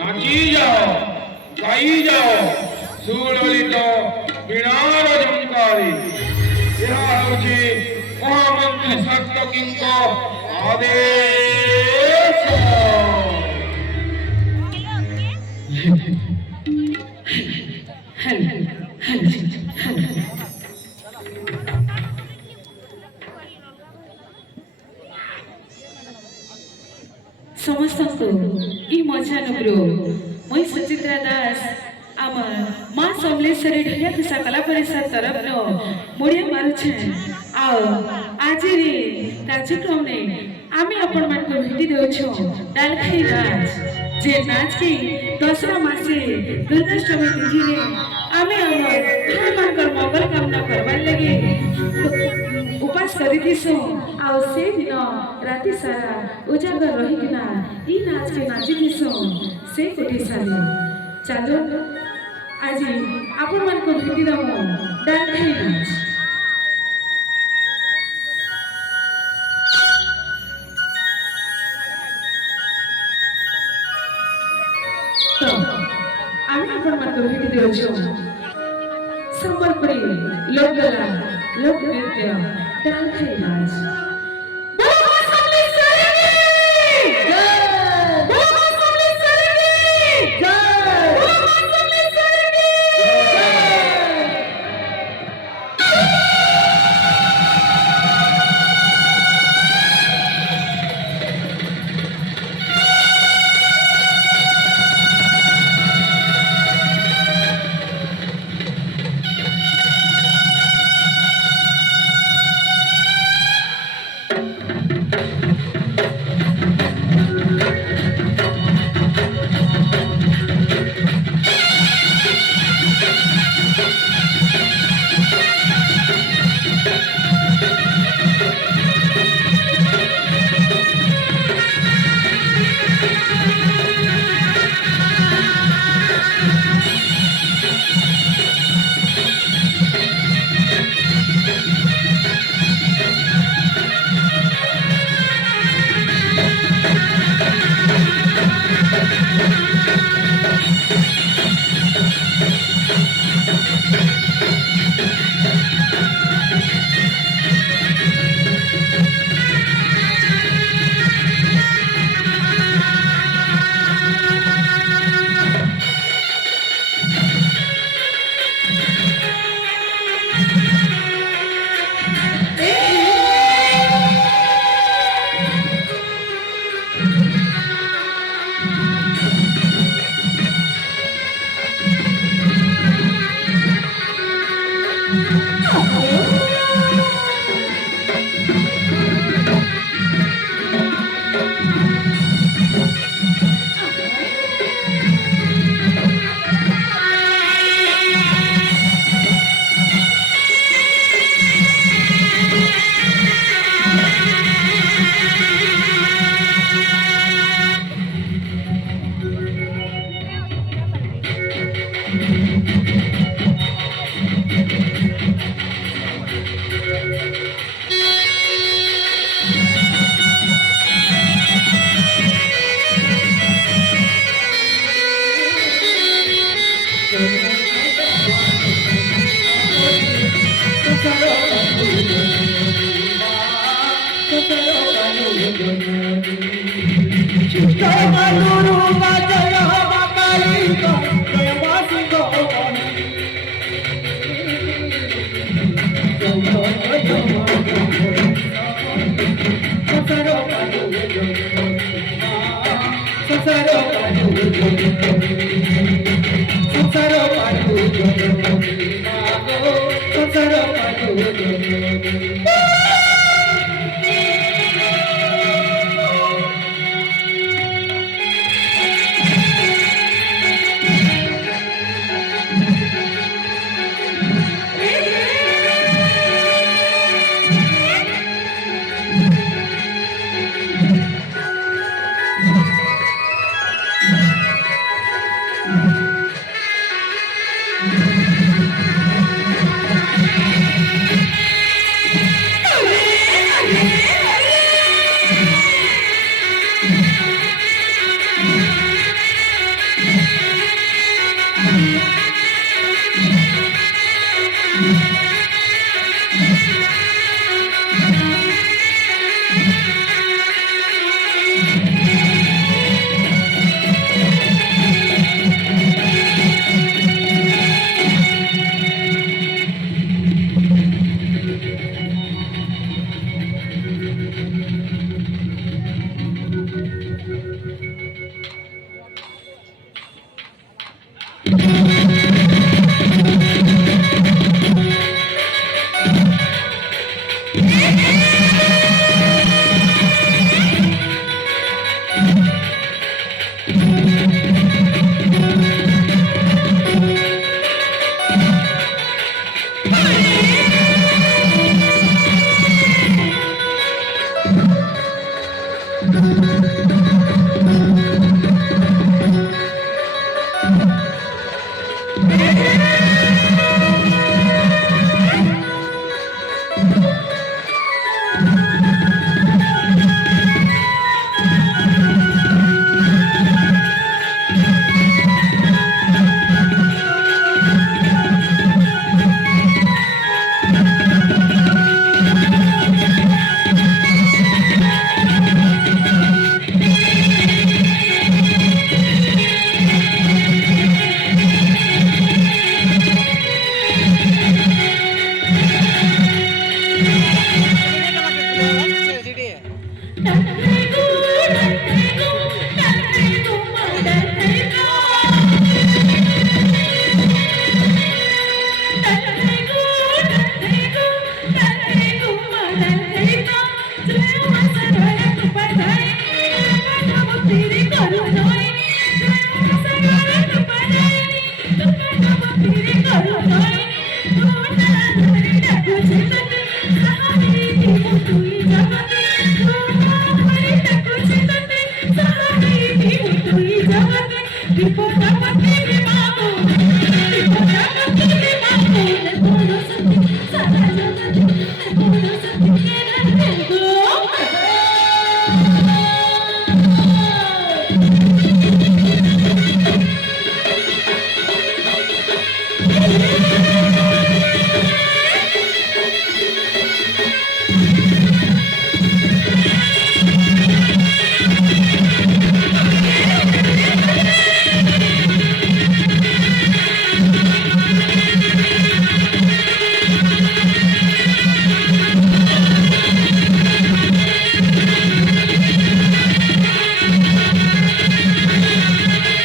नाची जाओ गाई जाओ सुललित वीणार झंकारी यह होची महामंत्री सप्तकिंक आदेश समस्त ई मजा नब्रो मैं सुचित्रा दास आम माँ समलेश्वरी ढलिया खुशा कला परिषद तरफ नो मुड़िया मारुछे आओ आज रे कार्यक्रम ने आमी अपन मान को भेटी देउछो डालखाई नाच जे नाच के दसरा मासे दुर्गाष्टमी तिथि रे आमी हमर भाई मानकर मंगल कामना करबार लगे उपास करी दिसो आओ से दिन राति सारा उजागर रही किना ई नाच के नाची दिसो से कोटी साले चलो आज आपण मान को भेटी दमो डालखाई नाच तो आमी आपण मान को भेटी देउछो संबलपुरी लोककला लोक नृत्य डालखाई नाच People